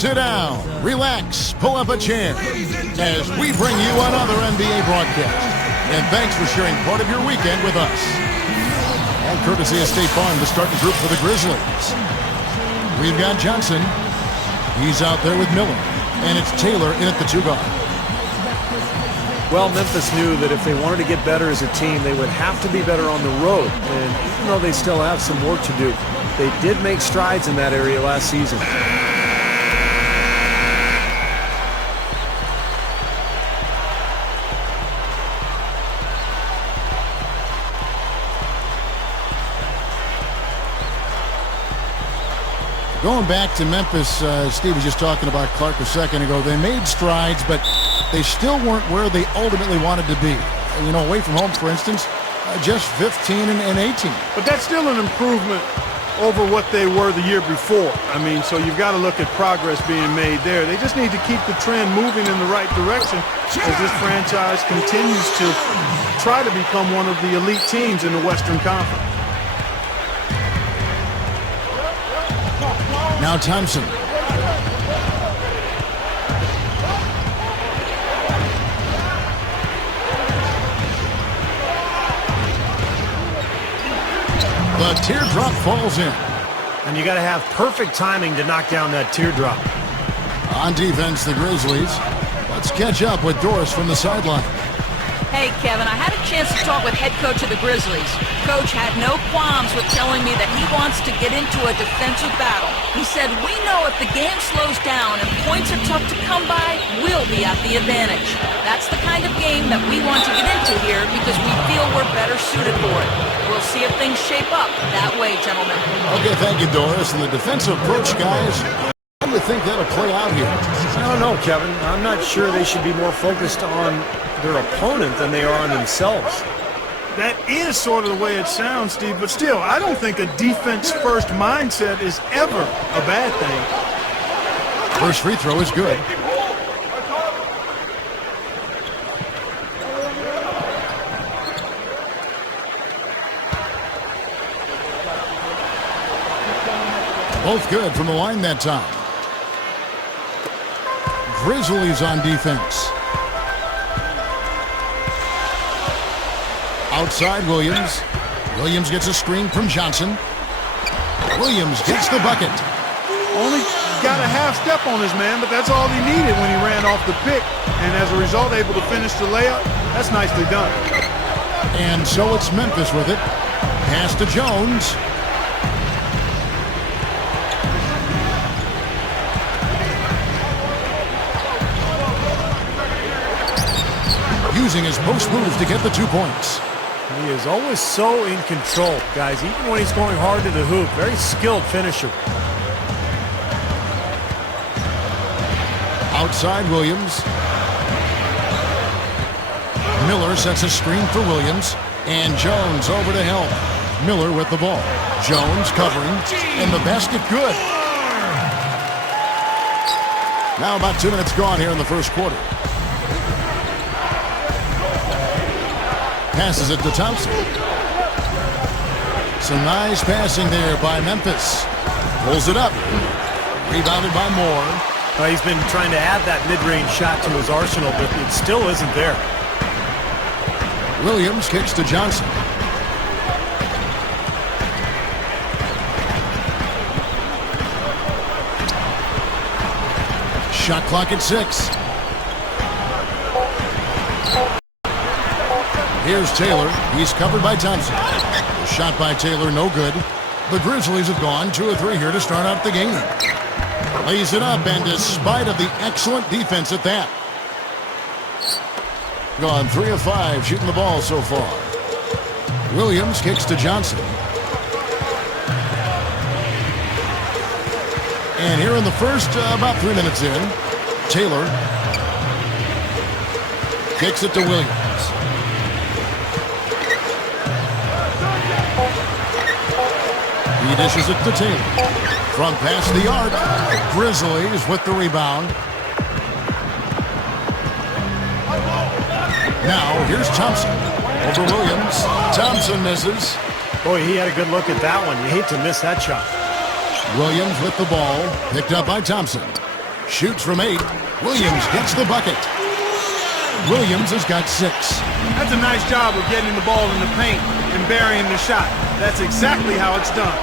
Sit down, relax, pull up a chair as we bring you another NBA broadcast. And thanks for sharing part of your weekend with us. All courtesy of State Farm, the starting group for the Grizzlies. We've got Johnson. He's out there with Miller. And it's Taylor in at the 2 guard. Well, Memphis knew that if they wanted to get better as a team, they would have to be better on the road. And even though they still have some work to do, they did make strides in that area last season. Going back to Memphis, Steve was just talking about Clark a second ago. They made strides, but they still weren't where they ultimately wanted to be. You know, away from home, for instance, just 15 and 18. But that's still an improvement over what they were the year before. I mean, so you've got to look at progress being made there. They just need to keep the trend moving in the right direction as this franchise continues to try to become one of the elite teams in the Western Conference. Now Thompson. The teardrop falls in. And you got to have perfect timing to knock down that teardrop. On defense, the Grizzlies. Let's catch up with Doris from the sideline. Hey, Kevin, I had a chance to talk with head coach of the Grizzlies. Coach had no qualms with telling me that he wants to get into a defensive battle. He said, we know if the game slows down and points are tough to come by, we'll be at the advantage. That's the kind of game that we want to get into here because we feel we're better suited for it. We'll see if things shape up that way, gentlemen. Okay, thank you, Doris. And the defensive approach, guys, how do you think that'll play out here? I don't know, Kevin. I'm not sure they should be more focused on their opponent than they are on themselves. That is sort of the way it sounds, Steve, but still, I don't think a defense-first mindset is ever a bad thing. First free throw is good. Both good from the line that time. Grizzlies on defense. Outside Williams. Williams gets a screen from Johnson. Williams gets the bucket. Only got a half step on his man, but that's all he needed when he ran off the pick. And as a result, able to finish the layup. That's nicely done. And so it's Memphis with it. Pass to Jones. Using his post move to get the 2 points. He is always so in control, guys, even when he's going hard to the hoop. Very skilled finisher. Outside Williams. Miller sets a screen for Williams. And Jones over to help. Miller with the ball. Jones covering. And the basket good. Now about 2 minutes gone here in the first quarter. Passes it to Thompson. Some nice passing there by Memphis. Pulls it up. Rebounded by Moore. He's been trying to add that mid-range shot to his arsenal, but it still isn't there. Williams kicks to Johnson. Shot clock at 6. Here's Taylor. He's covered by Thompson. The shot by Taylor, no good. The Grizzlies have gone 2 of 3 here to start out the game. Lays it up, and despite of the excellent defense at that. Gone 3 of 5 shooting the ball so far. Williams kicks to Johnson. And here in the first, about 3 minutes in, Taylor kicks it to Williams. He dishes it to Taylor. From past the arc, Grizzlies with the rebound. Now, here's Thompson. Over Williams. Thompson misses. Boy, he had a good look at that one. You hate to miss that shot. Williams with the ball. Picked up by Thompson. Shoots from 8. Williams gets the bucket. Williams has got 6. That's a nice job of getting the ball in the paint and burying the shot. That's exactly how it's done.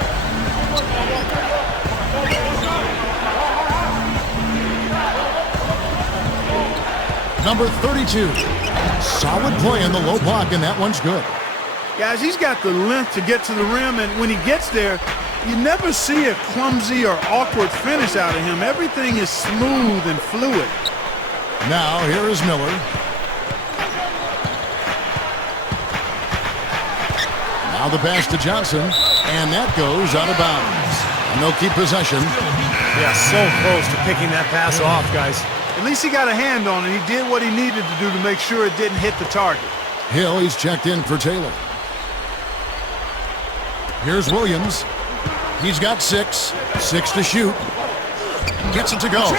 Number 32. Solid play in the low block, and that one's good. Guys, he's got the length to get to the rim, and when he gets there, you never see a clumsy or awkward finish out of him. Everything is smooth and fluid. Now, here is Miller. Now the pass to Johnson, and that goes out of bounds. And they'll keep possession. Yeah, so close to picking that pass off, guys. At least he got a hand on it. He did what he needed to do to make sure it didn't hit the target. Hill, he's checked in for Taylor. Here's Williams. He's got 6. 6 to shoot. Gets it to go.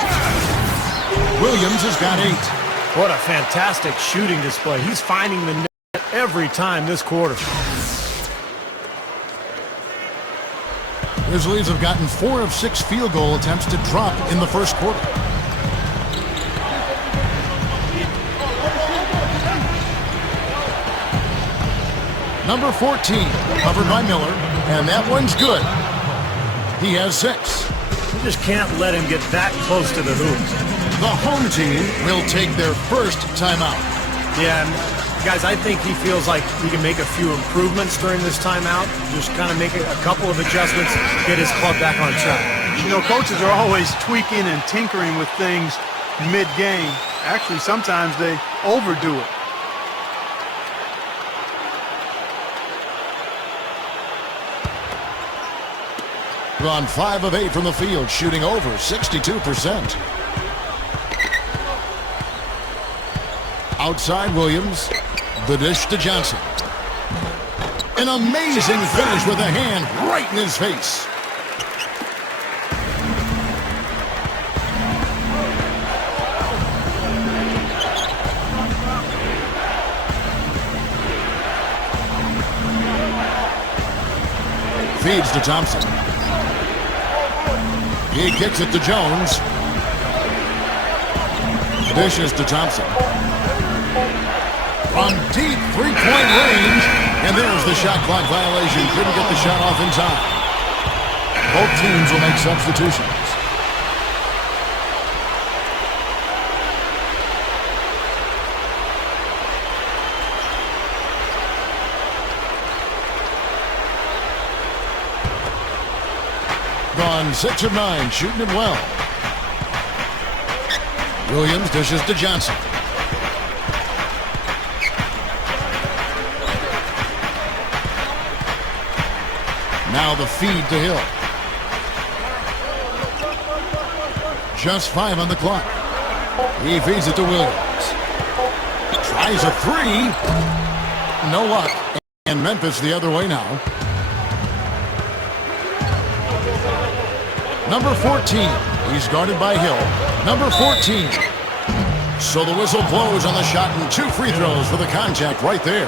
Williams has got 8. What a fantastic shooting display. He's finding the net every time this quarter. Grizzlies have gotten 4 of 6 field goal attempts to drop in the first quarter. Number 14, covered by Miller, and that one's good. He has 6. You just can't let him get that close to the hoop. The home team will take their first timeout. Yeah, and guys, I think he feels like he can make a few improvements during this timeout. Just kind of make a couple of adjustments, get his club back on track. You know, coaches are always tweaking and tinkering with things mid-game. Actually, sometimes they overdo it. Gone 5 of 8 from the field, shooting over 62%. Outside Williams, the dish to Johnson. An amazing finish with a hand right in his face. Feeds to Thompson. He kicks it to Jones. Dishes to Thompson. From deep three-point range. And there's the shot clock violation. Couldn't get the shot off in time. Both teams will make substitutions. Gone 6 of 9, shooting it well. Williams dishes to Johnson. Now the feed to Hill. Just 5 on the clock. He feeds it to Williams. Tries a 3. No luck. And Memphis the other way now. Number 14, he's guarded by Hill. Number 14. So the whistle blows on the shot and 2 free throws for the contact right there.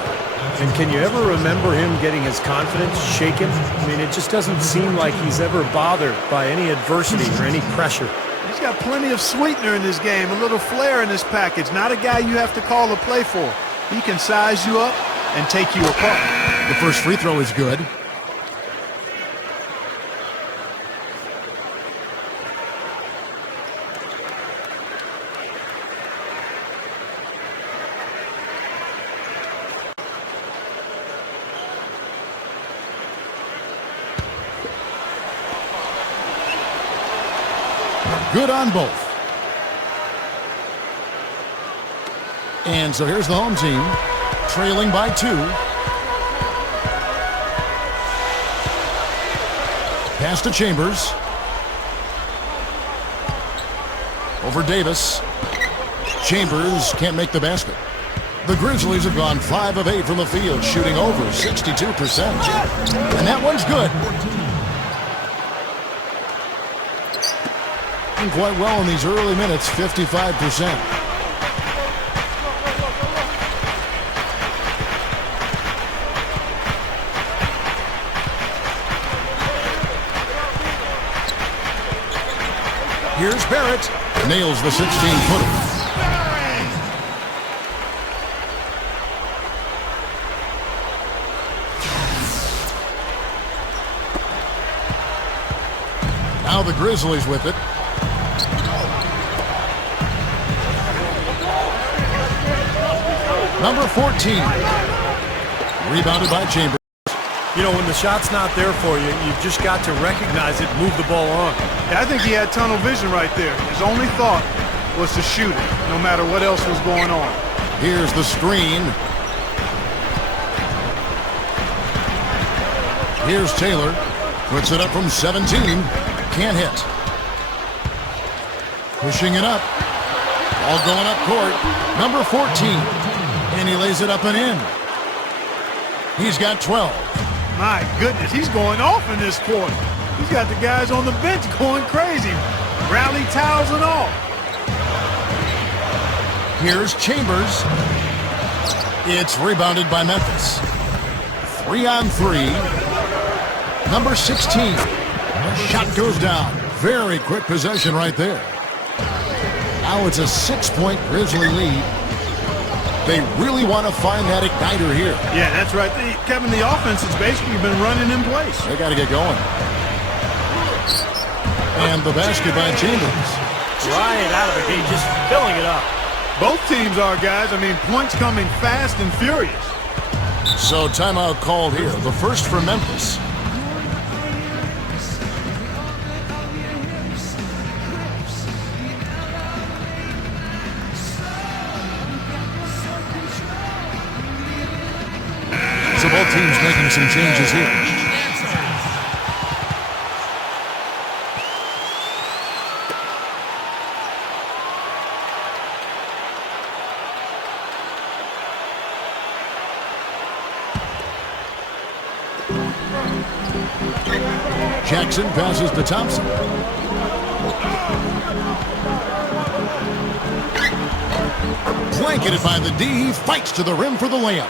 And can you ever remember him getting his confidence shaken? I mean, it just doesn't seem like he's ever bothered by any adversity or any pressure. He's got plenty of sweetener in this game, a little flair in his package. Not a guy you have to call a play for. He can size you up and take you apart. The first free throw is good. Good on both. And so here's the home team, trailing by 2. Pass to Chambers. Over Davis. Chambers can't make the basket. The Grizzlies have gone 5 of 8 from the field, shooting over 62%. And that one's good. Quite well in these early minutes, 55%. Here's Barrett. Nails the 16-footer. Now the Grizzlies with it. Number 14. Rebounded by Chambers. You know, when the shot's not there for you, you've just got to recognize it and move the ball on. Yeah, I think he had tunnel vision right there. His only thought was to shoot it, no matter what else was going on. Here's the screen. Here's Taylor. Puts it up from 17. Can't hit. Pushing it up. Ball going up court. Number 14. And he lays it up and in. He's got 12. My goodness, he's going off in this quarter. He's got the guys on the bench going crazy. Rally towels and all. Here's Chambers. It's rebounded by Memphis. 3-on-3. Number 16. The shot goes down. Very quick possession right there. Now it's a 6-point Grizzly lead. They really want to find that igniter here. Yeah, that's right. Kevin, the offense has basically been running in place. They got to get going. And the basket by Chambers. Right out of the gate, just filling it up. Both teams are, guys. I mean, points coming fast and furious. So timeout called here. The first for Memphis. So both teams making some changes here. Jackson passes to Thompson. Blanketed by the D. He fights to the rim for the layup.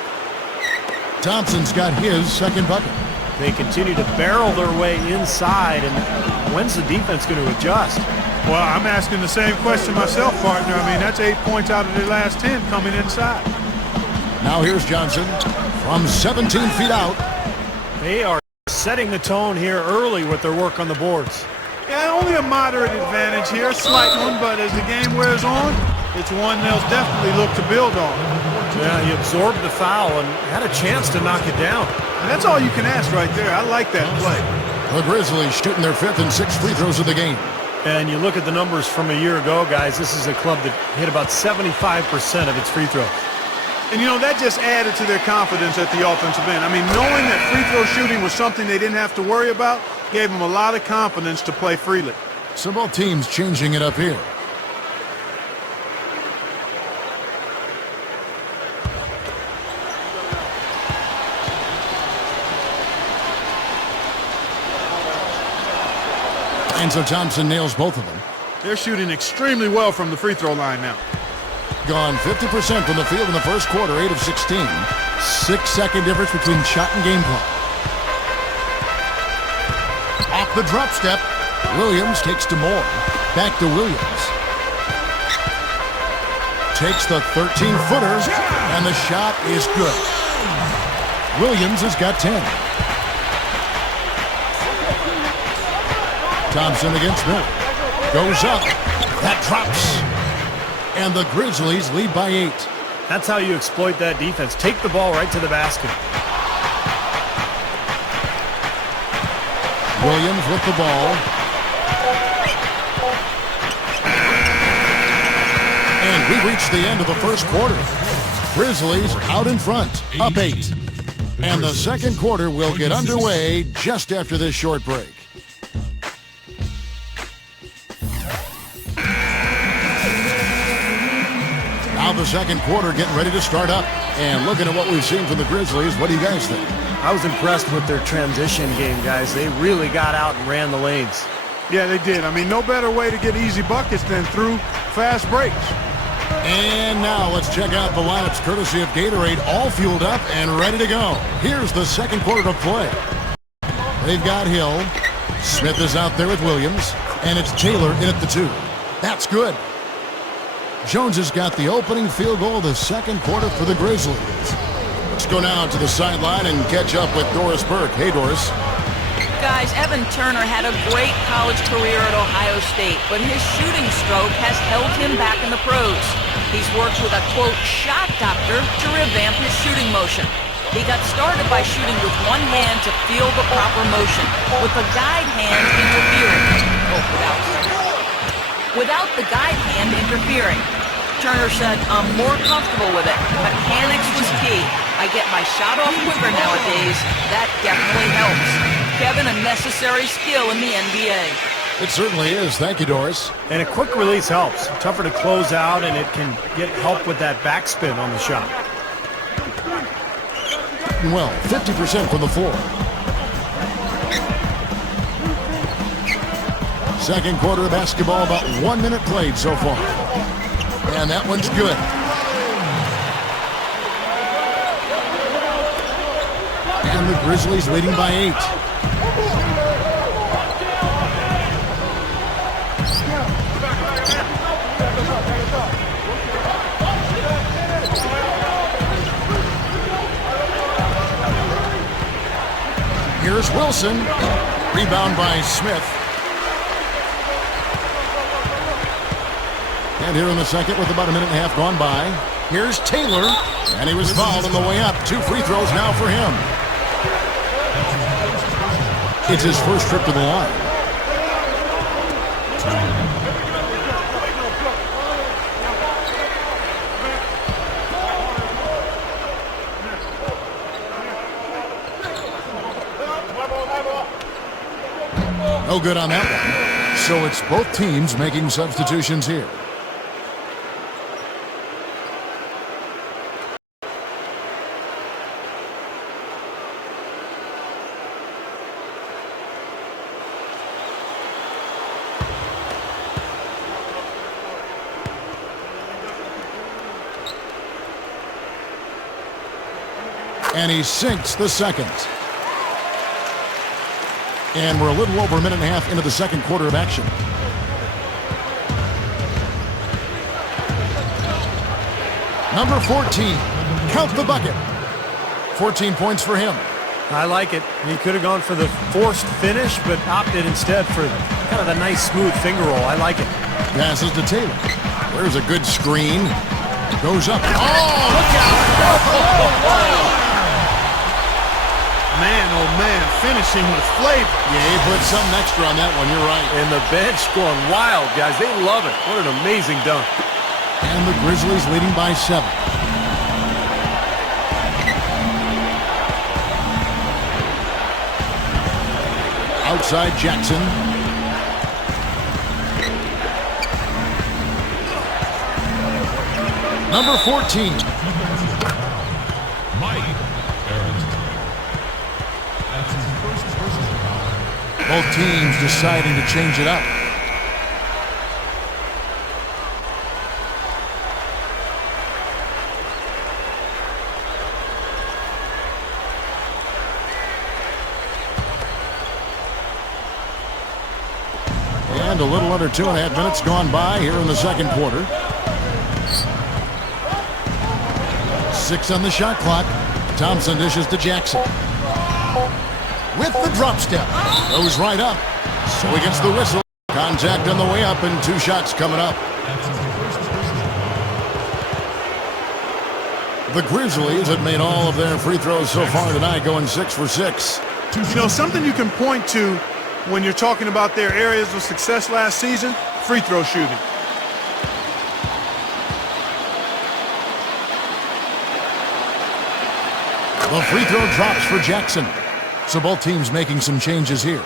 Thompson's got his second bucket. They continue to barrel their way inside, and when's the defense going to adjust? Well, I'm asking the same question myself, partner. I mean, that's 8 points out of their last 10 coming inside. Now here's Johnson from 17 feet out. They are setting the tone here early with their work on the boards. Yeah, only a moderate advantage here, a slight one, but as the game wears on, it's one they'll definitely look to build on. Yeah, he absorbed the foul and had a chance to knock it down. And that's all you can ask right there. I like that play. The Grizzlies shooting their 5th and 6th free throws of the game. And you look at the numbers from a year ago, guys, this is a club that hit about 75% of its free throws. And, you know, that just added to their confidence at the offensive end. I mean, knowing that free throw shooting was something they didn't have to worry about gave them a lot of confidence to play freely. So both teams changing it up here. And so Thompson nails both of them. They're shooting extremely well from the free throw line now. Gone 50% from the field in the first quarter, 8 of 16. 6-second difference between shot and game clock. Off the drop step, Williams takes to Moore. Back to Williams. Takes the 13-footer, and the shot is good. Williams has got 10. Thompson against Miller. Goes up. That drops. And the Grizzlies lead by 8. That's how you exploit that defense. Take the ball right to the basket. Williams with the ball. And we reach the end of the first quarter. Grizzlies out in front, up 8. And the second quarter will get underway just after this short break. Now the second quarter getting ready to start up. And looking at what we've seen from the Grizzlies, what do you guys think? I was impressed with their transition game, guys. They really got out and ran the lanes. Yeah, they did. I mean, no better way to get easy buckets than through fast breaks. And now let's check out the lineups courtesy of Gatorade, all fueled up and ready to go. Here's the second quarter to play. They've got Hill. Smith is out there with Williams. And it's Taylor in at the 2. That's good. Jones has got the opening field goal of the second quarter for the Grizzlies. Let's go now to the sideline and catch up with Doris Burke. Hey, Doris. Guys, Evan Turner had a great college career at Ohio State, but his shooting stroke has held him back in the pros. He's worked with a, quote, shot doctor to revamp his shooting motion. He got started by shooting with one hand to feel the proper motion, with the guide hand interfering. Without the guide hand interfering. Turner said, I'm more comfortable with it. Mechanics was key. I get my shot off quicker nowadays. That definitely helps. Kevin, a necessary skill in the NBA. It certainly is. Thank you, Doris. And a quick release helps. Tougher to close out, and it can get help with that backspin on the shot. Well, 50% from the floor. Second quarter of basketball, about 1 minute played so far. And that one's good. And the Grizzlies leading by 8. Here's Wilson. Rebound by Smith. And here in the second with about a minute and a half gone by, here's Taylor. And he was fouled on the way up. 2 free throws now for him. It's his first trip to the line. No good on that one. So it's both teams making substitutions here. And he sinks the second. And we're a little over a minute and a half into the second quarter of action. Number 14. Count the bucket. 14 points for him. I like it. He could have gone for the forced finish, but opted instead for kind of the nice smooth finger roll. I like it. Passes to Taylor. There's a good screen. Goes up. Oh, look out. Man, oh man, finishing with flavor. Yeah, he put something extra on that one, you're right. And the bench going wild, guys. They love it. What an amazing dunk. And the Grizzlies leading by 7. Outside Jackson. Number 14. Both teams deciding to change it up. And a little under 2.5 minutes gone by here in the second quarter. 6 on the shot clock. Thompson dishes to Jackson. With the drop step. Goes right up. So he gets the whistle. Contact on the way up and 2 shots coming up. The Grizzlies have made all of their free throws so far tonight, going 6 for 6. You know, something you can point to when you're talking about their areas of success last season, free throw shooting. The free throw drops for Jackson. So both teams making some changes here.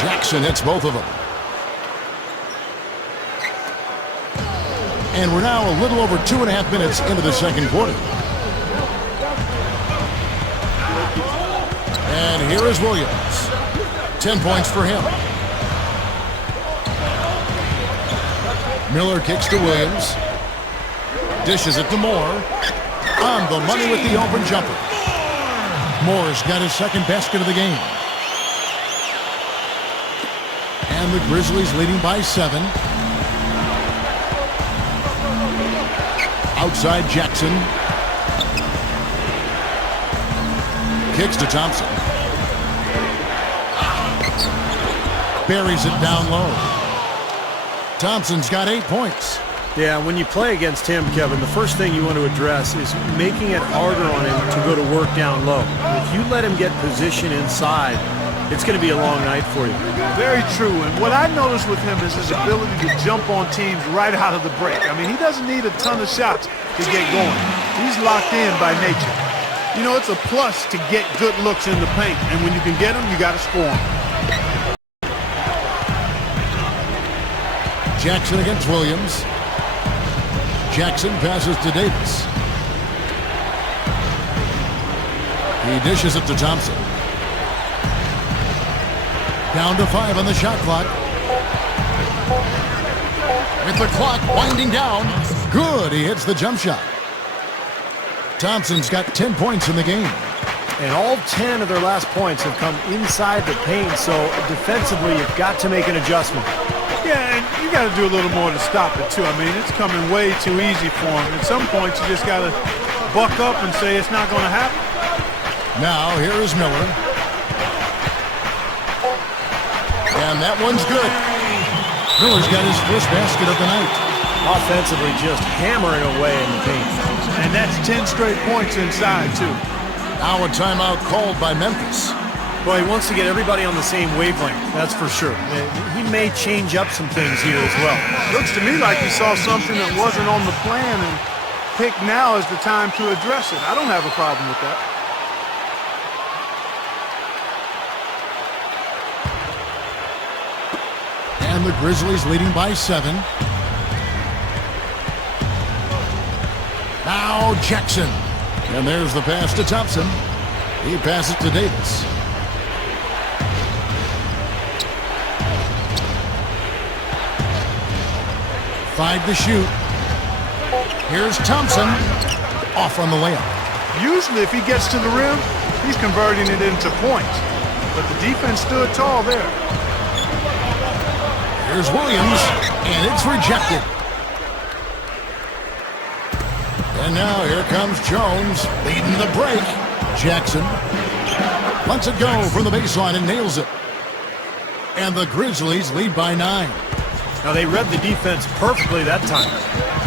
Jackson hits both of them. And we're now a little over 2.5 minutes into the second quarter. And here is Williams. 10 points for him. Miller kicks to Williams. Dishes it to Moore. On the money with the open jumper. Moore's got his second basket of the game. And the Grizzlies leading by 7. Outside Jackson. Kicks to Thompson. Buries it down low. Thompson's got 8 points. Yeah, when you play against him, Kevin, the first thing you want to address is making it harder on him to go to work down low. If you let him get position inside, it's going to be a long night for you. Very true. And what I noticed with him is his ability to jump on teams right out of the break. I mean, he doesn't need a ton of shots to get going. He's locked in by nature. You know, it's a plus to get good looks in the paint. And when you can get them, you got to score them. Jackson against Williams. Jackson passes to Davis. He dishes it to Thompson. Down to 5 on the shot clock. With the clock winding down. Good, he hits the jump shot. Thompson's got 10 points in the game. And all 10 of their last points have come inside the paint, so defensively you've got to make an adjustment. Yeah, and you got to do a little more to stop it, too. I mean, it's coming way too easy for him. At some points, you just got to buck up and say it's not going to happen. Now, here is Miller. And that one's good. Miller's got his first basket of the night. Offensively, just hammering away in the paint. And that's 10 straight points inside, too. Now a timeout called by Memphis. Well, he wants to get everybody on the same wavelength, that's for sure. He may change up some things here as well. Looks to me like he saw something that wasn't on the plan and picked now as the time to address it. I don't have a problem with that. And the Grizzlies leading by 7. Now Jackson. And there's the pass to Thompson. He passes to Davis. Five to shoot. Here's Thompson. Off on the layup. Usually if he gets to the rim, he's converting it into points. But the defense stood tall there. Here's Williams, and it's rejected. And now here comes Jones, leading the break. Jackson lets it go from the baseline and nails it. And the Grizzlies lead by 9. Now, they read the defense perfectly that time.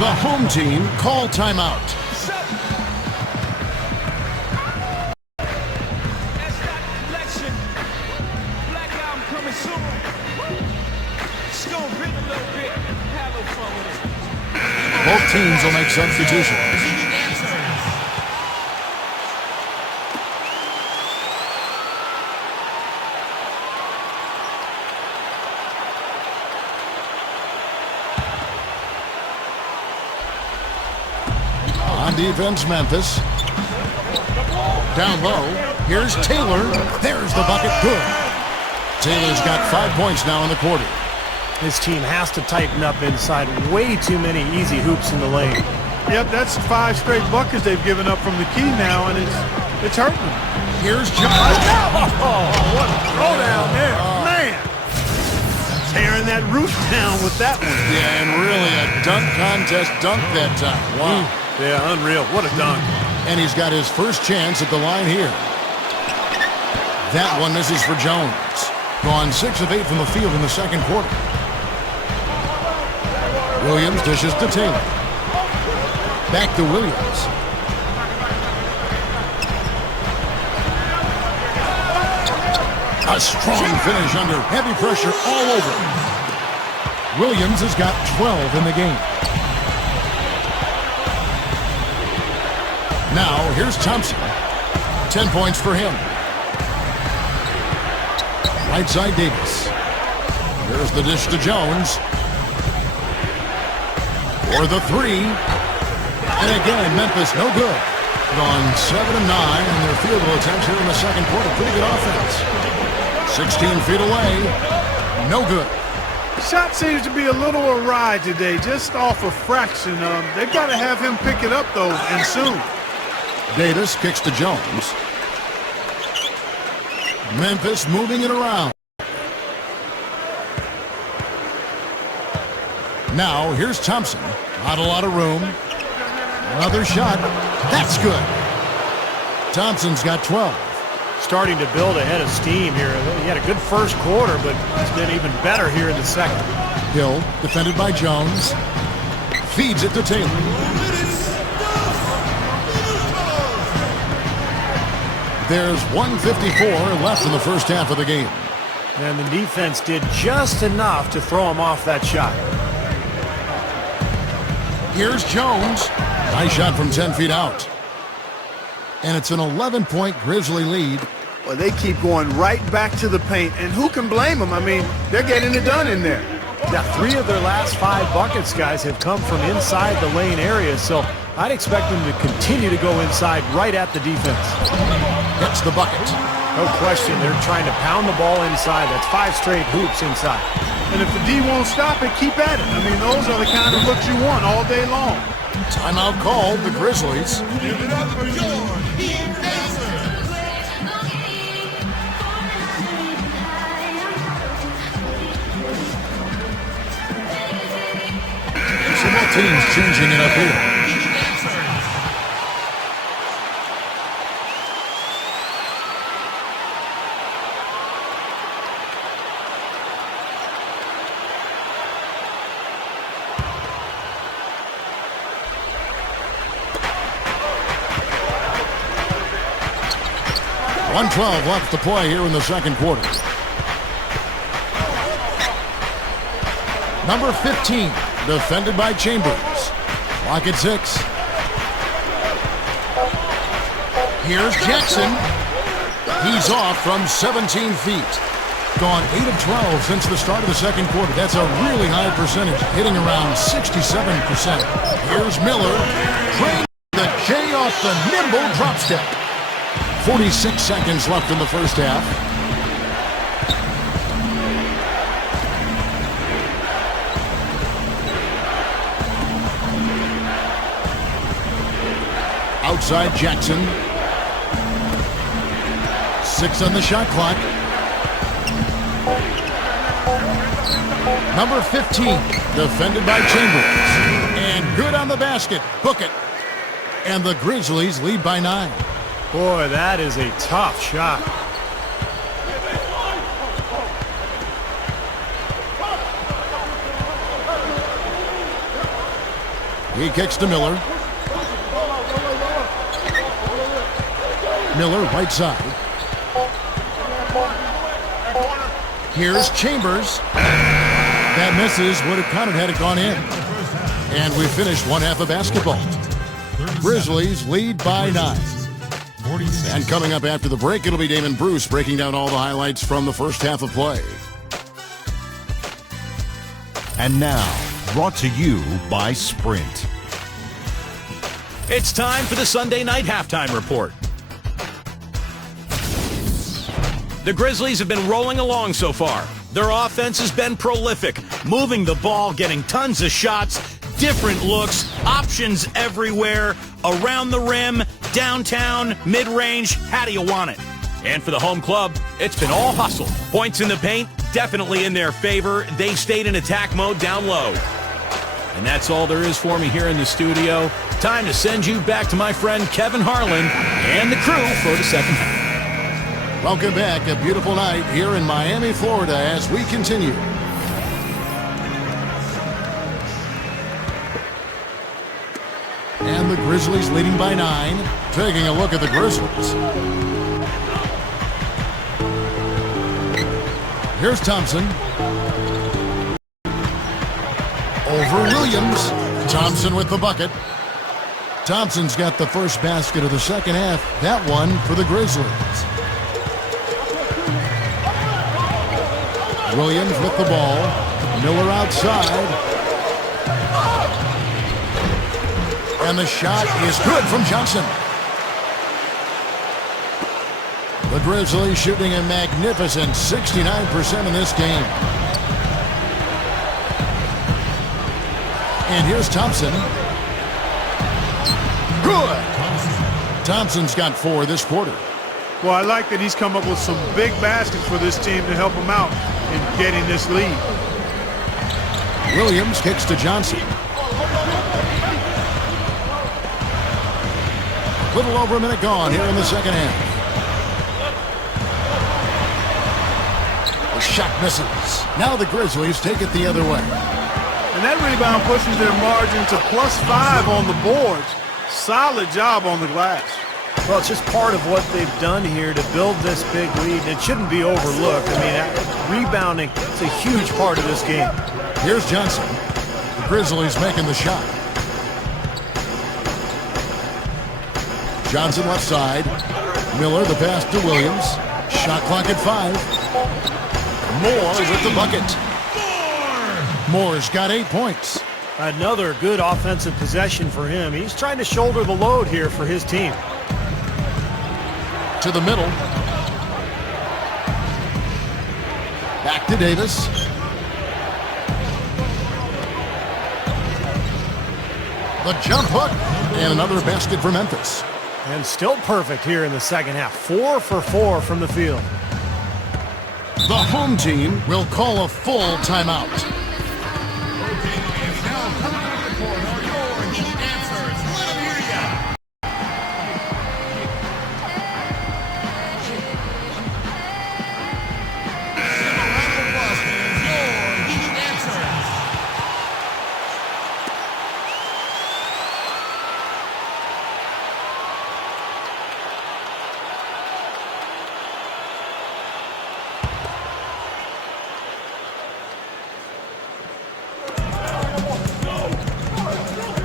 The home team call timeout. Both teams will make substitutions. On defense, Memphis. Down low. Here's Taylor. There's the bucket. Good. Taylor's got 5 points now in the quarter. His team has to tighten up inside. Way too many easy hoops in the lane. Yep, that's 5 straight buckets they've given up from the key now, and it's hurting them. Here's Jones. Oh, what a throwdown there. Man, tearing that roof down with that one. Yeah, and really a dunk contest dunk that time. Wow. Yeah, unreal. What a dunk. And he's got his first chance at the line here. That one misses for Jones. Gone 6 of 8 from the field in the second quarter. Williams dishes to Taylor. Back to Williams. A strong finish under heavy pressure all over. Williams has got 12 in the game. Now, here's Thompson. 10 points for him. Right side, Davis. There's the dish to Jones. For the 3. And again, Memphis no good. Gone 7 of 9 in their field goal attempts here in the second quarter. Pretty good offense. 16 feet away. No good. Shot seems to be a little awry today, just off a fraction. They've got to have him pick it up, though, and soon. Davis kicks to Jones. Memphis moving it around. Now, here's Thompson. Not a lot of room. Another shot. That's good. Thompson's got 12. Starting to build a head of steam here. He had a good first quarter, but he's been even better here in the second. Hill, defended by Jones. Feeds it to Taylor. There's 1:54 left in the first half of the game. And the defense did just enough to throw him off that shot. Here's Jones. Nice shot from 10 feet out. And it's an 11-point Grizzly lead. Well, they keep going right back to the paint, and who can blame them? I mean, they're getting it done in there. Yeah, 3 of their last 5 buckets, guys, have come from inside the lane area, so I'd expect them to continue to go inside right at the defense. Hits the bucket. No question, they're trying to pound the ball inside. That's 5 straight hoops inside. And if the D won't stop it, keep at it. I mean, those are the kind of looks you want all day long. Timeout called, the Grizzlies. Give it up for your Heat Pacers. Some more teams changing it up here. .12 left to play here in the second quarter. Number 15, defended by Chambers. Clock at 6. Here's Jackson. He's off from 17 feet. Gone 8 of 12 since the start of the second quarter. That's a really high percentage, hitting around 67%. Here's Miller. Drained the J off the nimble drop step. 46 seconds left in the first half. Outside Jackson. 6 on the shot clock. Number 15, defended by Chambers. And good on the basket. Book it. And the Grizzlies lead by 9. Boy, that is a tough shot. He kicks to Miller. Miller, right side. Here's Chambers. That misses. Would have counted had it gone in. And we finished one half of basketball. Grizzlies lead by 9. And coming up after the break, it'll be Damon Bruce breaking down all the highlights from the first half of play. And now, brought to you by Sprint. It's time for the Sunday night halftime report. The Grizzlies have been rolling along so far. Their offense has been prolific, moving the ball, getting tons of shots, different looks, options everywhere, around the rim, downtown, mid-range, how do you want it? And for the home club, it's been all hustle. Points in the paint, definitely in their favor. They stayed in attack mode down low. And that's all there is for me here in the studio. Time to send you back to my friend Kevin Harlan and the crew for the second half. Welcome back. A beautiful night here in Miami, Florida as we continue. And the Grizzlies leading by 9. Taking a look at the Grizzlies. Here's Thompson. Over Williams. Thompson with the bucket. Thompson's got the first basket of the second half. That one for the Grizzlies. Williams with the ball. Miller outside. And the shot is good from Johnson. The Grizzlies shooting a magnificent 69% in this game. And here's Thompson. Good. Thompson's got 4 this quarter. Well, I like that he's come up with some big baskets for this team to help him out in getting this lead. Williams kicks to Johnson. Little over a minute gone here in the second half. The shot misses. Now the Grizzlies take it the other way. And that rebound pushes their margin to +5 on the boards. Solid job on the glass. Well, it's just part of what they've done here to build this big lead, and it shouldn't be overlooked. I mean, rebounding is a huge part of this game. Here's Johnson. The Grizzlies making the shot. Johnson left side. Miller the pass to Williams. Shot clock at 5. Moore with the bucket. Moore's got 8 points. Another good offensive possession for him. He's trying to shoulder the load here for his team. To the middle. Back to Davis. The jump hook. And another basket for Memphis. And still perfect here in the second half. 4 for 4 from the field. The home team will call a full timeout.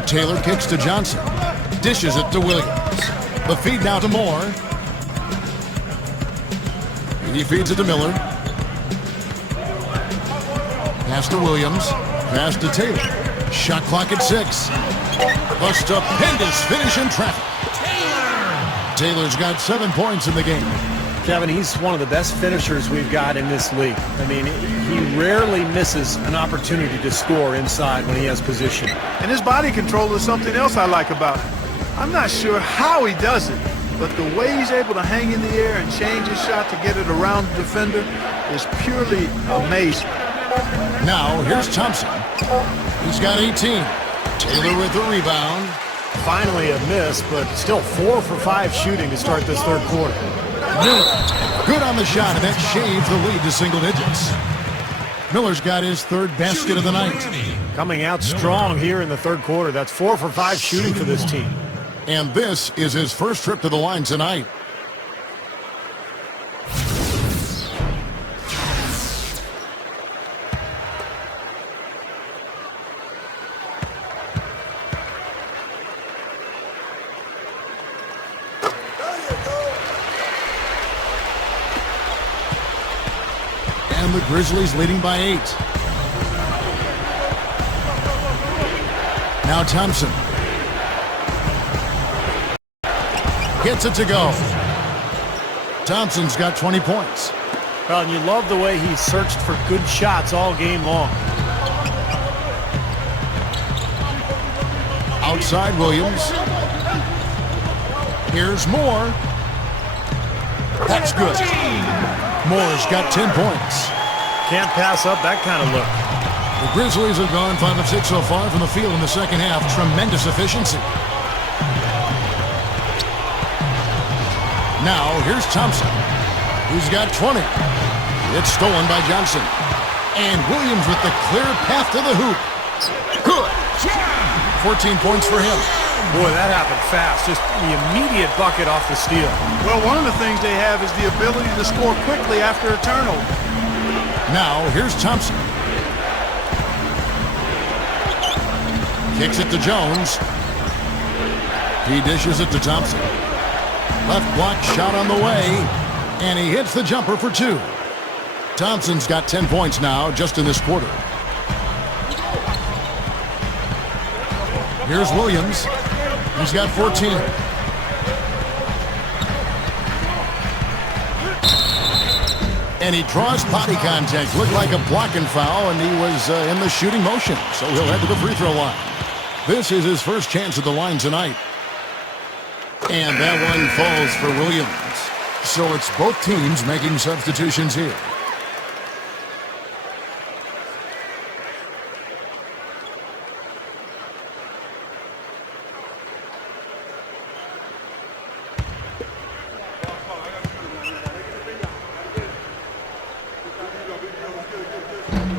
Taylor kicks to Johnson. Dishes it to Williams. The feed now to Moore. He feeds it to Miller. Pass to Williams. Pass to Taylor. Shot clock at 6. A stupendous finish in traffic. Taylor's got 7 points in the game. Kevin, he's one of the best finishers we've got in this league. I mean, he rarely misses an opportunity to score inside when he has position. And his body control is something else I like about him. I'm not sure how he does it, but the way he's able to hang in the air and change his shot to get it around the defender is purely amazing. Now, here's Thompson. He's got 18. Taylor with the rebound. Finally a miss, but still 4 for 5 shooting to start this third quarter. Miller, good on the shot, and that shaves the lead to single digits. Miller's got his 3rd basket of the night. Coming out strong here in the third quarter. That's 4 for 5 shooting for this team. And this is his first trip to the line tonight. And the Grizzlies leading by 8. Now Thompson. Gets it to go. Thompson's got 20 points. Well, and you love the way he searched for good shots all game long. Outside Williams. Here's Moore. That's good. Moore's got 10 points. Can't pass up that kind of look. The Grizzlies have gone 5 of 6 so far from the field in the second half. Tremendous efficiency. Now, here's Thompson. He's got 20. It's stolen by Johnson. And Williams with the clear path to the hoop. Good. 14 points for him. Boy, that happened fast. Just the immediate bucket off the steal. Well, one of the things they have is the ability to score quickly after a turnover. Now, here's Thompson. Kicks it to Jones. He dishes it to Thompson. Left block shot on the way. And he hits the jumper for 2. Thompson's got 10 points now just in this quarter. Here's Williams. He's got 14. And he draws body contact. Looked like a blocking foul, and he was in the shooting motion. So he'll head to the free throw line. This is his first chance at the line tonight. And that one falls for Williams. So it's both teams making substitutions here.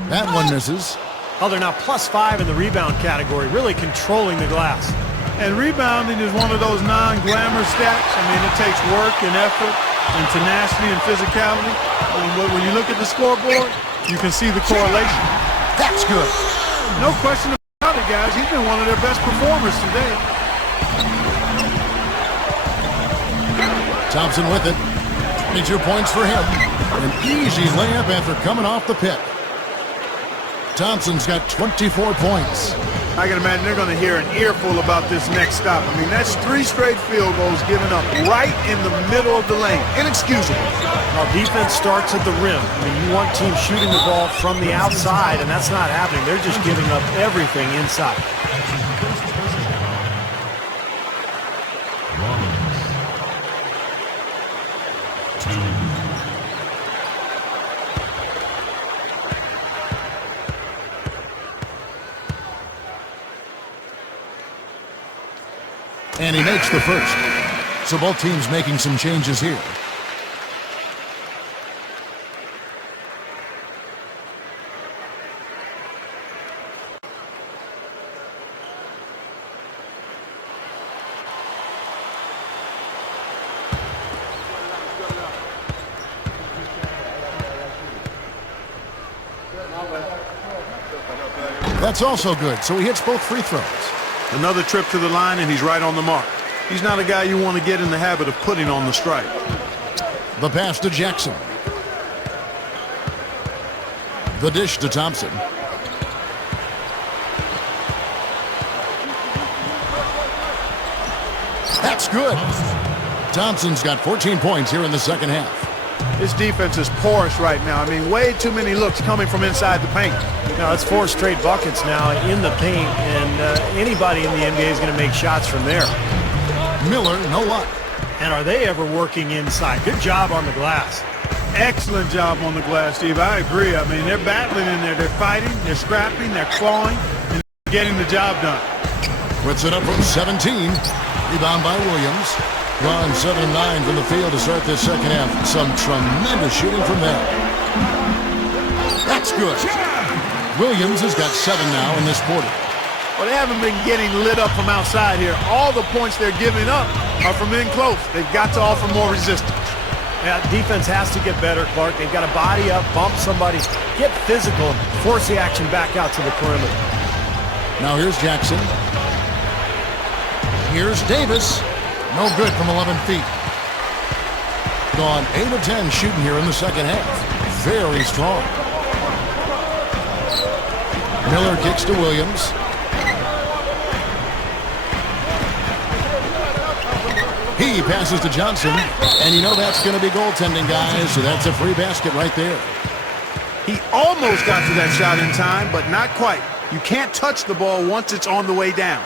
That one misses. Oh, they're now +5 in the rebound category, really controlling the glass. And rebounding is one of those non-glamour stats. I mean, it takes work and effort and tenacity and physicality. But when you look at the scoreboard, you can see the correlation. That's good. No question about it, guys. He's been one of their best performers today. Thompson with it. 22 points for him. An easy layup after coming off the pick. Thompson's got 24 points. I can imagine they're going to hear an earful about this next stop. I mean, that's 3 straight field goals given up right in the middle of the lane. Inexcusable. Well, defense starts at the rim. I mean, you want teams shooting the ball from the outside, and that's not happening. They're just giving up everything inside. And he makes the first. So both teams making some changes here. That's also good. So he hits both free throws. Another trip to the line, and he's right on the mark. He's not a guy you want to get in the habit of putting on the stripe. The pass to Jackson. The dish to Thompson. That's good. Thompson's got 14 points here in the second half. This defense is porous right now. I mean, way too many looks coming from inside the paint. Now, it's 4 straight buckets now in the paint, and anybody in the NBA is going to make shots from there. Miller, no luck. And are they ever working inside? Good job on the glass. Excellent job on the glass, Steve. I agree. I mean, they're battling in there. They're fighting, they're scrapping, they're clawing, and getting the job done. Puts it up from 17. Rebound by Williams. Gone 7-9 from the field to start this second half. Some tremendous shooting from them. That's good. Williams has got 7 now in this quarter. Well, they haven't been getting lit up from outside here. All the points they're giving up are from in close. They've got to offer more resistance. Yeah, defense has to get better, Clark. They've got to body up, bump somebody, get physical, force the action back out to the perimeter. Now here's Jackson. Here's Davis. No good from 11 feet. Gone 8 of 10 shooting here in the second half. Very strong. Miller kicks to Williams. He passes to Johnson, and you know that's going to be goaltending, guys, so that's a free basket right there. He almost got to that shot in time, but not quite. You can't touch the ball once it's on the way down.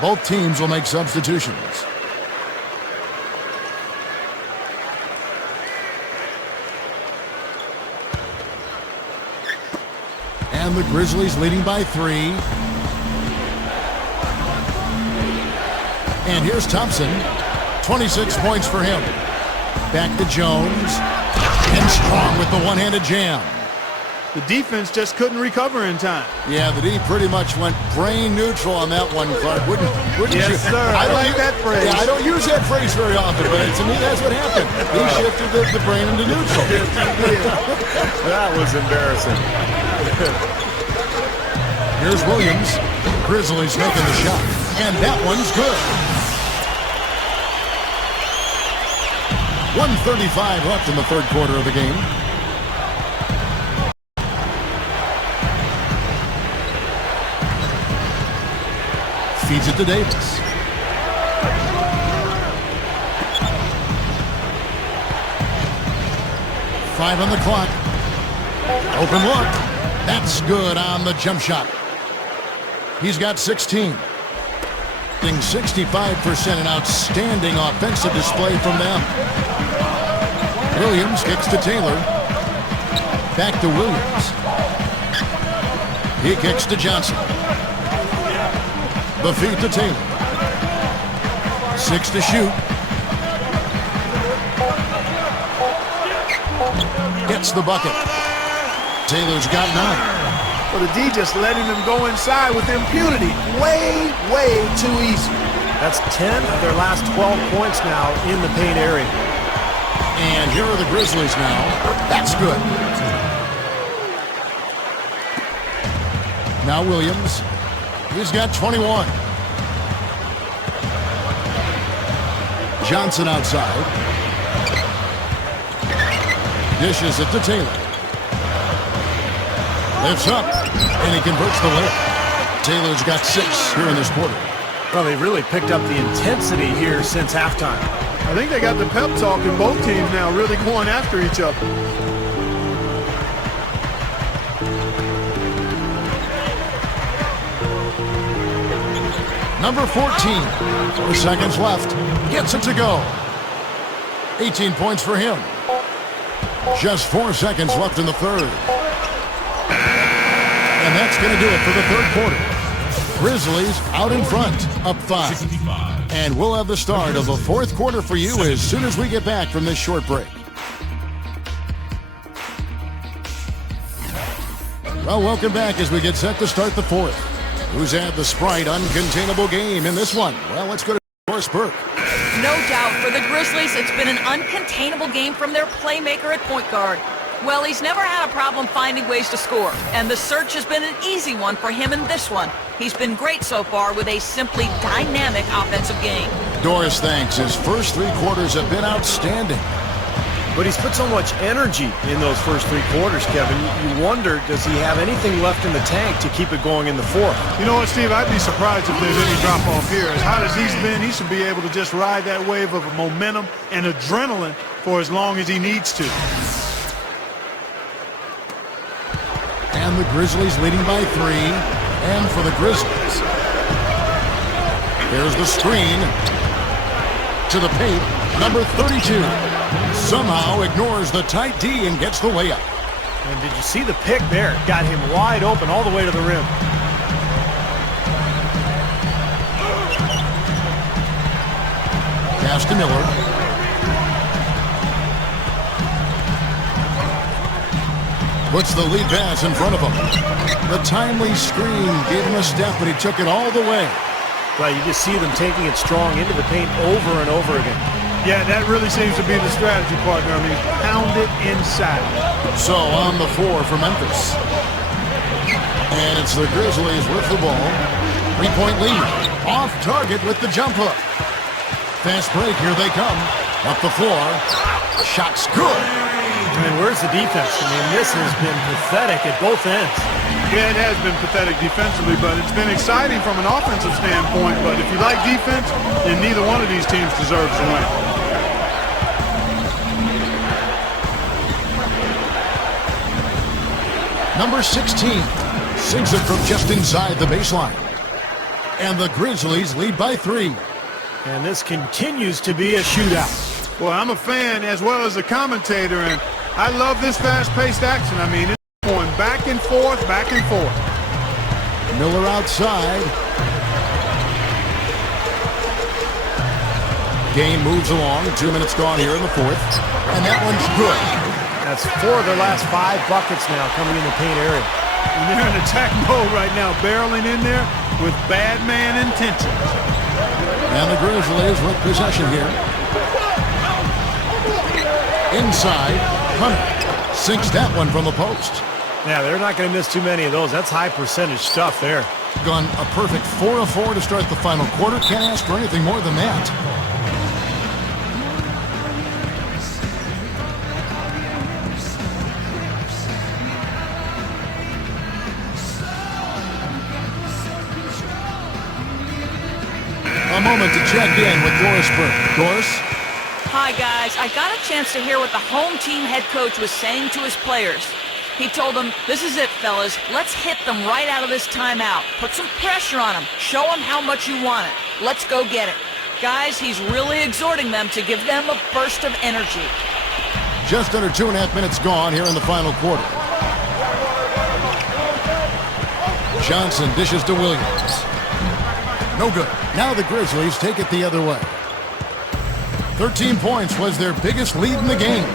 Both teams will make substitutions. And the Grizzlies leading by 3. And here's Thompson. 26 points for him. Back to Jones. And strong with the one-handed jam. The defense just couldn't recover in time. Yeah, the D pretty much went brain neutral on that one, Clark. Wouldn't yes, you? Sir. I like that phrase. Yeah, I don't use that phrase very often, but to me that's what happened. He shifted the brain into neutral. That was embarrassing. Here's Williams. Grizzlies making the shot. And that one's good. 1:35 left in the third quarter of the game. Feeds it to Davis. 5 on the clock. Open look. That's good on the jump shot. He's got 16. 65%, an outstanding offensive display from them. Williams kicks to Taylor. Back to Williams. He kicks to Johnson. The feed to Taylor. 6 to shoot. Gets the bucket. Taylor's got 9. Well, the D just letting them go inside with impunity. Way, way too easy. That's 10 of their last 12 points now in the paint area. And here are the Grizzlies now. That's good. Now Williams. He's got 21. Johnson outside. Dishes it to Taylor. Lifts up, and he converts the layup. Taylor's got 6 here in this quarter. Well, they really picked up the intensity here since halftime. I think they got the pep talk in both teams now, really going after each other. Number 14, 4 seconds left, gets it to go. 18 points for him. Just 4 seconds left in the third. And that's going to do it for the third quarter. Grizzlies out in front, up 5. And we'll have the start of the fourth quarter for you as soon as we get back from this short break. Well, welcome back as we get set to start the fourth. Who's had the Sprite uncontainable game in this one? Well, let's go to Doris Burke. No doubt, for the Grizzlies, it's been an uncontainable game from their playmaker at point guard. Well, he's never had a problem finding ways to score, and the search has been an easy one for him in this one. He's been great so far with a simply dynamic offensive game. Doris thinks his first 3 quarters have been outstanding. But he's put so much energy in those first 3 quarters, Kevin. You wonder, does he have anything left in the tank to keep it going in the fourth? You know what, Steve? I'd be surprised if there's any drop-off here. As hot as he's been, he should be able to just ride that wave of momentum and adrenaline for as long as he needs to. And the Grizzlies leading by 3. And for the Grizzlies, there's the screen to the paint. Number 32 somehow ignores the tight D and gets the layup. And did you see the pick there? Got him wide open all the way to the rim. Pass to Miller. Puts the lead pass in front of him. The timely screen gave him a step, but he took it all the way. Well, you just see them taking it strong into the paint over and over again. Yeah, that really seems to be the strategy, partner. I mean, pound it inside. So on the floor for Memphis. And it's the Grizzlies with the ball. 3-point lead. Off target with the jump hook. Fast break, here they come. Up the floor. Shot's good. And where's the defense? I mean, this has been pathetic at both ends. Yeah, it has been pathetic defensively, but it's been exciting from an offensive standpoint. But if you like defense, then neither one of these teams deserves to win. Number 16 sinks it from just inside the baseline. And the Grizzlies lead by 3. And this continues to be a shootout. Well, I'm a fan as well as a commentator, and I love this fast-paced action. I mean, it's going back and forth, back and forth. Miller outside. Game moves along. 2 minutes gone here in the fourth. And that one's good. That's 4 of their last 5 buckets now coming in the paint area. And they're in attack mode right now, barreling in there with bad man intentions. And the Grizzlies with possession here. Inside, Hunter sinks that one from the post. Yeah, they're not going to miss too many of those. That's high percentage stuff there. Gone a perfect 4 of 4 to start the final quarter. Can't ask for anything more than that. A moment to check in with Doris Burke. Doris? Hi, Hi, guys. I got a chance to hear what the home team head coach was saying to his players. He told them, this is it, fellas. Let's hit them right out of this timeout. Put some pressure on them. Show them how much you want it. Let's go get it. Guys, he's really exhorting them to give them a burst of energy. Just under 2.5 minutes gone here in the final quarter. Johnson dishes to Williams. No good. Now the Grizzlies take it the other way. 13 points was their biggest lead in the game.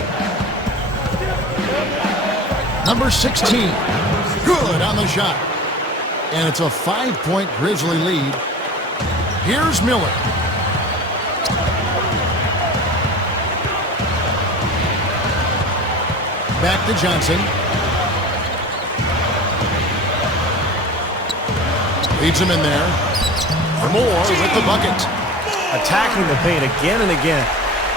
Number 16. Good on the shot. And it's a 5-point Grizzly lead. Here's Miller. Back to Johnson. Leads him in there. Moore with the bucket. Attacking the paint again and again.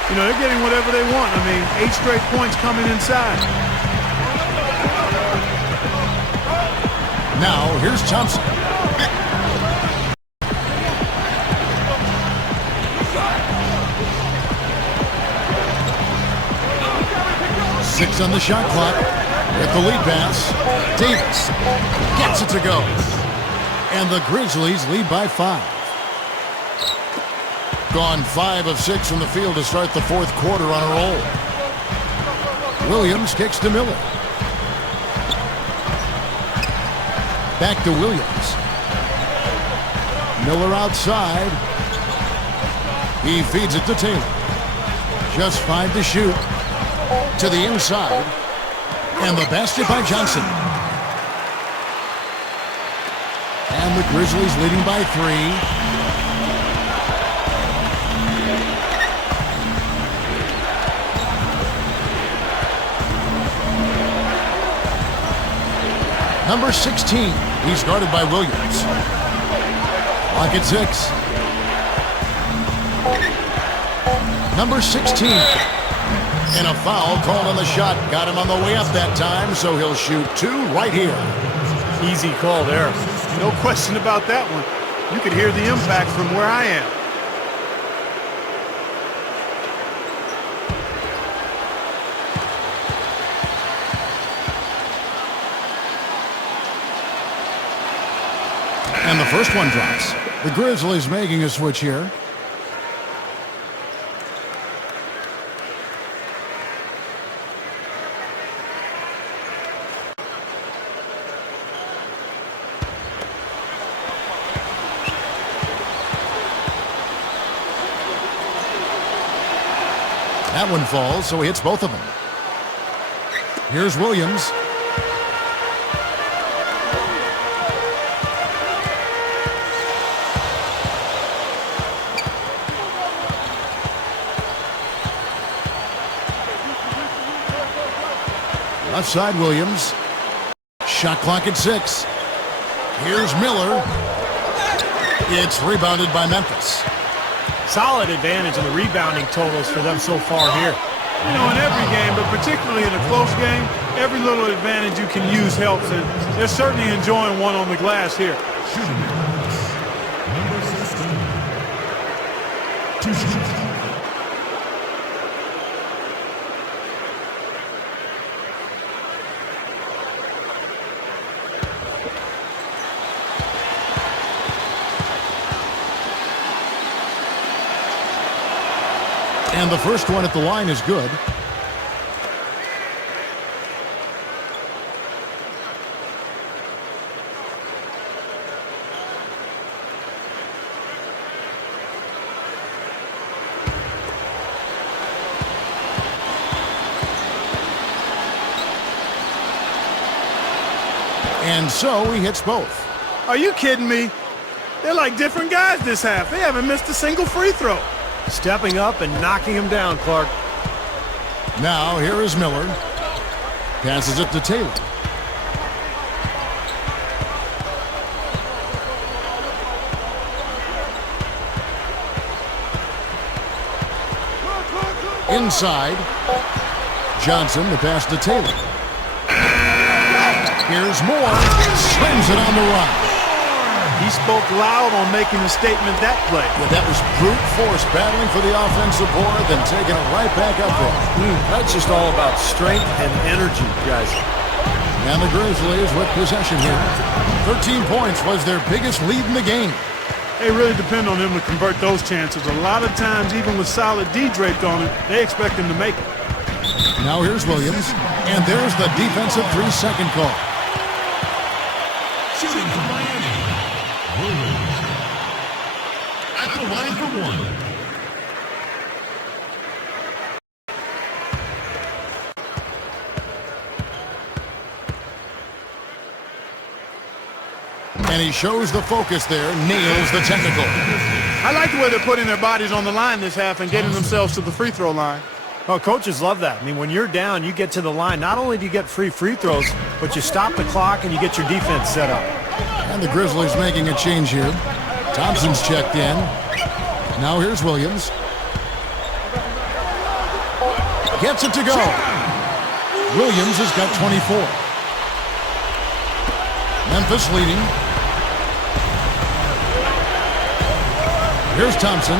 You know, they're getting whatever they want. I mean, 8 straight points coming inside. Now, here's Thompson. Six on the shot clock. With the lead pass, Davis gets it to go. And the Grizzlies lead by 5. Gone 5 of 6 from the field to start the fourth quarter on a roll. Williams kicks to Miller. Back to Williams. Miller outside. He feeds it to Taylor. Just 5 to shoot. To the inside. And the basket by Johnson. And the Grizzlies leading by 3. Number 16, he's guarded by Williams. Clock at 6. Number 16. And a foul called on the shot. Got him on the way up that time, so he'll shoot 2 right here. Easy call there. No question about that one. You could hear the impact from where I am. And the first one drops. The Grizzlies making a switch here. That one falls, so he hits both of them. Here's Williams. Left side, Williams. Shot clock at 6. Here's Miller. It's rebounded by Memphis. Solid advantage in the rebounding totals for them so far here. You know, in every game, but particularly in a close game, every little advantage you can use helps, and they're certainly enjoying one on the glass here. And the first one at the line is good. And so he hits both. Are you kidding me? They're like different guys this half. They haven't missed a single free throw. Stepping up and knocking him down, Clark. Now here is Miller. Passes it to Taylor. Inside. Johnson, the pass to Taylor. Here's Moore. Slams it on the run. He spoke loud on making a statement that play. Yeah, that was brute force battling for the offensive board, then taking it right back up there. That's just all about strength and energy, guys. And the Grizzlies with possession here. 13 points was their biggest lead in the game. They really depend on him to convert those chances. A lot of times, even with solid D draped on it, they expect him to make it. Now here's Williams, and there's the defensive 3-second call. Shooting for Miami. Williams. At the line for one. And he shows the focus there, nails the technical. I like the way they're putting their bodies on the line this half and getting themselves to the free throw line. Well, coaches love that. I mean, when you're down, you get to the line. Not only do you get free throws, but you stop the clock and you get your defense set up. And the Grizzlies making a change here. Thompson's checked in. Now here's Williams. Gets it to go. Williams has got 24. Memphis leading. Here's Thompson.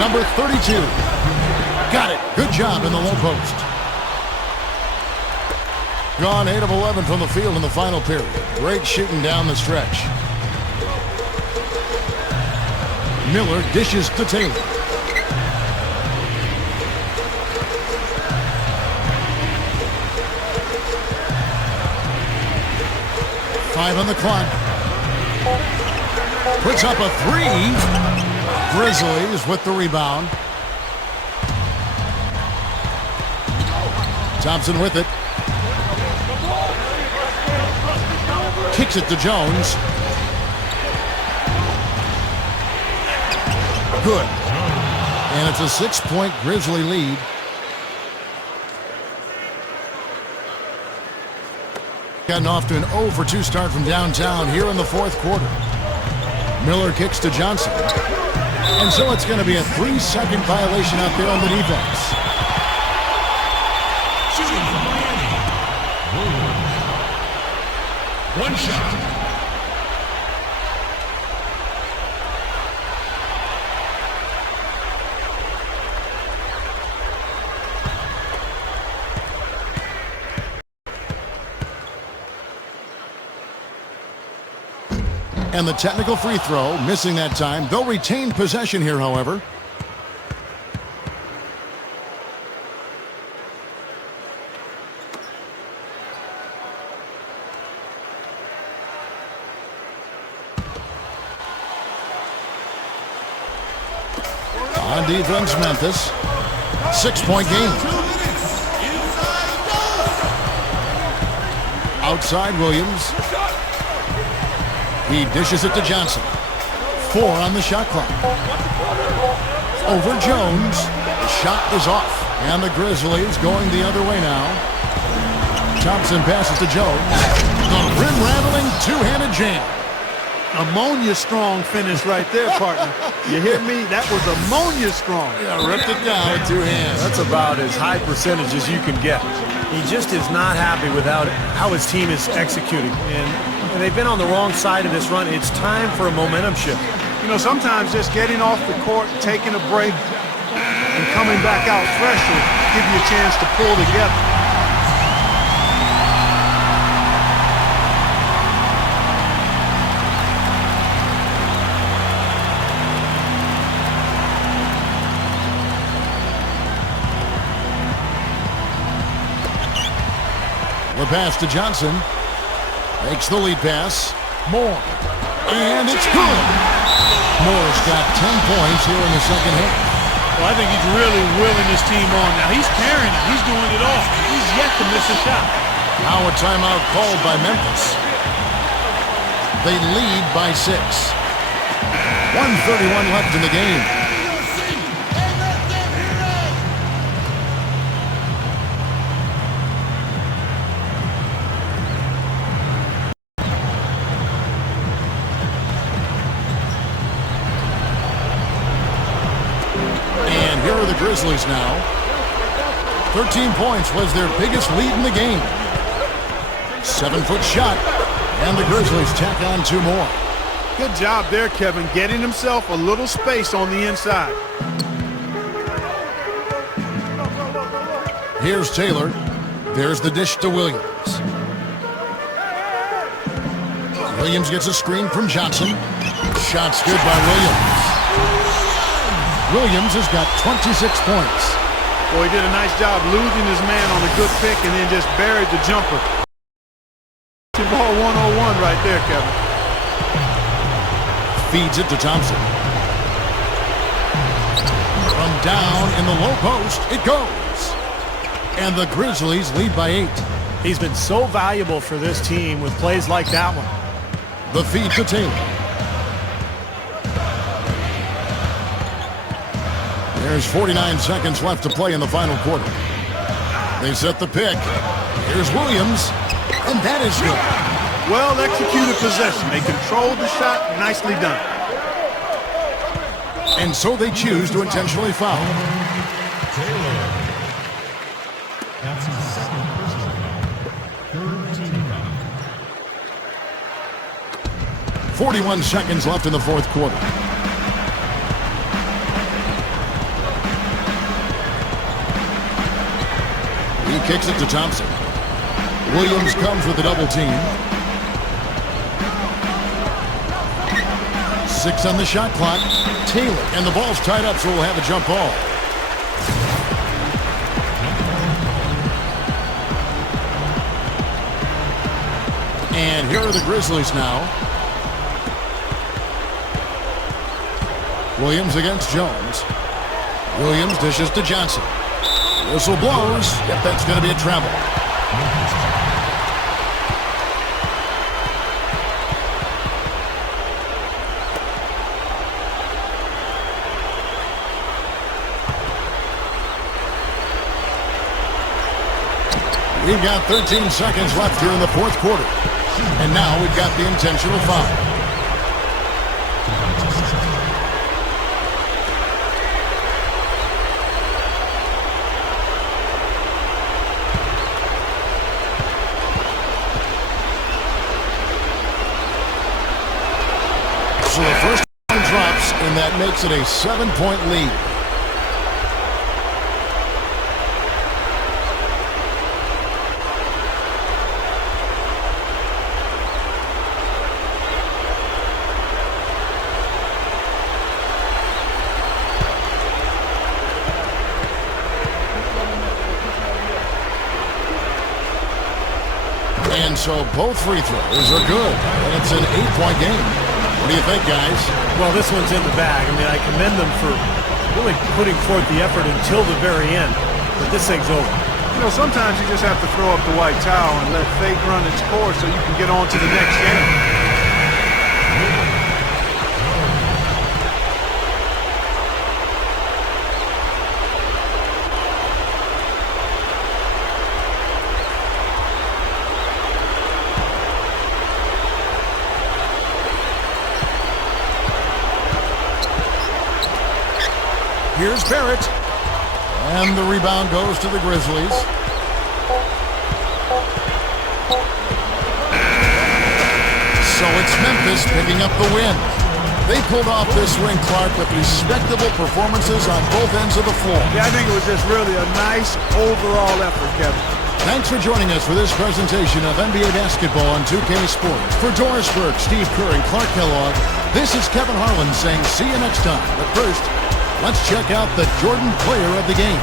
Number 32. Got it. Good job in the low post. Gone 8 of 11 from the field in the final period. Great shooting down the stretch. Miller dishes to Taylor. Five on the clock. Puts up a three. Grizzlies with the rebound. Thompson with it. Kicks it to Jones. Good. And it's a 6-point Grizzly lead. Gotten off to an 0 for 2 start from downtown here in the fourth quarter. Miller kicks to Johnson. And so it's going to be a 3-second violation out there on the defense. Shooting for Miami. Williams. One shot. And the technical free throw, missing that time. They'll retain possession here, however. On defense, Memphis. 6-point game. Outside, Williams. He dishes it to Johnson. 4 on the shot clock. Over Jones. The shot is off. And the Grizzlies going the other way now. Thompson passes to Jones. The rim-rattling two-handed jam. Ammonia strong finish right there, partner. You hear me? That was ammonia strong. Yeah, ripped it down with 2 hands. That's about as high percentage as you can get. He just is not happy with how his team is executing. And they've been on the wrong side of this run. It's time for a momentum shift. You know, sometimes just getting off the court, taking a break, and coming back out fresh will give you a chance to pull together. The pass to Johnson. Makes the lead pass. Moore. And it's good. Moore's got 10 points here in the second half. Well, I think he's really willing his team on. Now, he's carrying it. He's doing it all. He's yet to miss a shot. Now a timeout called by Memphis. They lead by 6. 1:31 left in the game. Grizzlies now. 13 points was their biggest lead in the game. 7-foot shot. And the Grizzlies tack on 2 more. Good job there, Kevin, getting himself a little space on the inside. Here's Taylor. There's the dish to Williams. Williams gets a screen from Johnson. Shot's good by Williams. Williams has got 26 points. Boy, he did a nice job losing his man on a good pick and then just buried the jumper. Ball 101 right there, Kevin. Feeds it to Thompson. From down in the low post, it goes. And the Grizzlies lead by 8. He's been so valuable for this team with plays like that one. The feed to Taylor. There's 49 seconds left to play in the final quarter. They set the pick. Here's Williams. And that is good. Well executed possession. They controlled the shot. Nicely done. And so they choose to intentionally foul. Taylor. That's his second personal foul. 3rd team foul. 41 seconds left in the fourth quarter. He kicks it to Thompson. Williams comes with a double team. 6 on the shot clock. Taylor. And the ball's tied up, so we'll have a jump ball. And here are the Grizzlies now. Williams against Jones. Williams dishes to Johnson. Whistle blows. Yep, that's going to be a travel. We've got 13 seconds left here in the fourth quarter. And now we've got the intentional foul. So the first one drops, and that makes it a 7-point lead. And so both free throws are good, and it's an 8-point game. What do you think, guys? Well, this one's in the bag. I mean, I commend them for really putting forth the effort until the very end. But this thing's over. You know, sometimes you just have to throw up the white towel and let fate run its course so you can get on to the next game. Here's Barrett. And the rebound goes to the Grizzlies. So it's Memphis picking up the win. They pulled off this win, Clark, with respectable performances on both ends of the floor. Yeah, I think it was just really a nice overall effort, Kevin. Thanks for joining us for this presentation of NBA basketball on 2K Sports. For Doris Burke, Steve Kerr, and Clark Kellogg, this is Kevin Harlan saying see you next time. But first, let's check out the Jordan player of the game.